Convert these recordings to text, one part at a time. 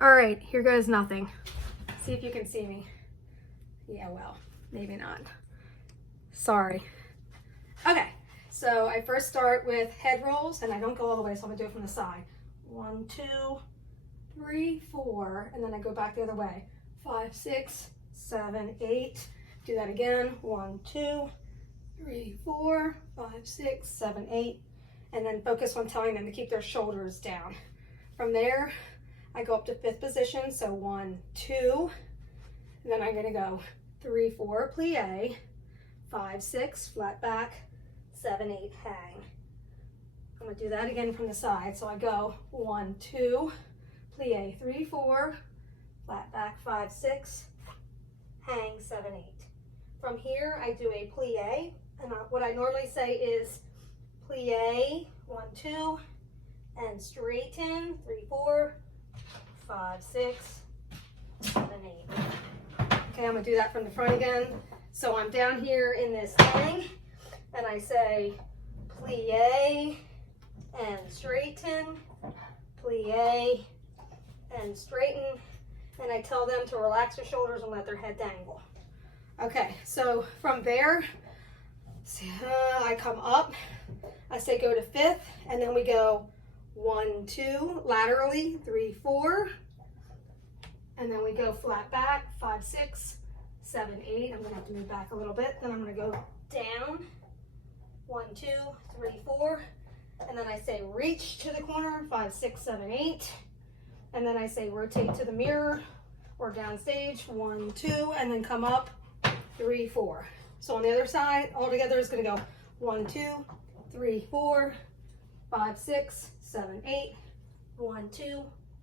All right, here goes nothing. See if you can see me. Yeah, well, maybe not. Sorry. Okay, so I first start with head rolls, and I don't go all the way, so I'm gonna do it from the side. 1, 2, 3, 4, and then I go back the other way. 5, 6, 7, 8. Do that again. 1, 2, 3, 4, 5, 6, 7, 8. And then focus on telling them to keep their shoulders down. From there, I go up to fifth position. So 1, 2, and then I'm gonna go 3, 4, plie, 5, 6, flat back, 7, 8, hang. I'm gonna do that again from the side. So I go 1, 2, plie, 3, 4, flat back, 5, 6, hang, 7, 8. From here, I do a plie, and what I normally say is plie, 1, 2, and straighten, 3, 4, 5, 6, 7, 8. Okay, I'm gonna do that from the front again. So I'm down here in this hang, and I say plie and straighten, plie and straighten, and I tell them to relax their shoulders and let their head dangle. Okay, so from there, I come up, I say go to fifth, and then we go 1, 2, laterally, 3, 4, and then we go flat back, 5, 6, 7, 8. I'm gonna have to move back a little bit. Then I'm gonna go down, 1, 2, 3, 4, and then I say reach to the corner, 5, 6, 7, 8, and then I say rotate to the mirror or downstage, 1, 2, and then come up, 3, 4. So on the other side, all together is gonna go 1, 2, 3, 4, 5, 6, 7, 8, 1, 2,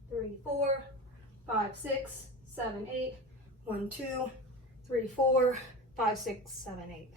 3, 4, 5, 6, 7, 8, 1, 2, 3, 4, 5, 6, 7, 8.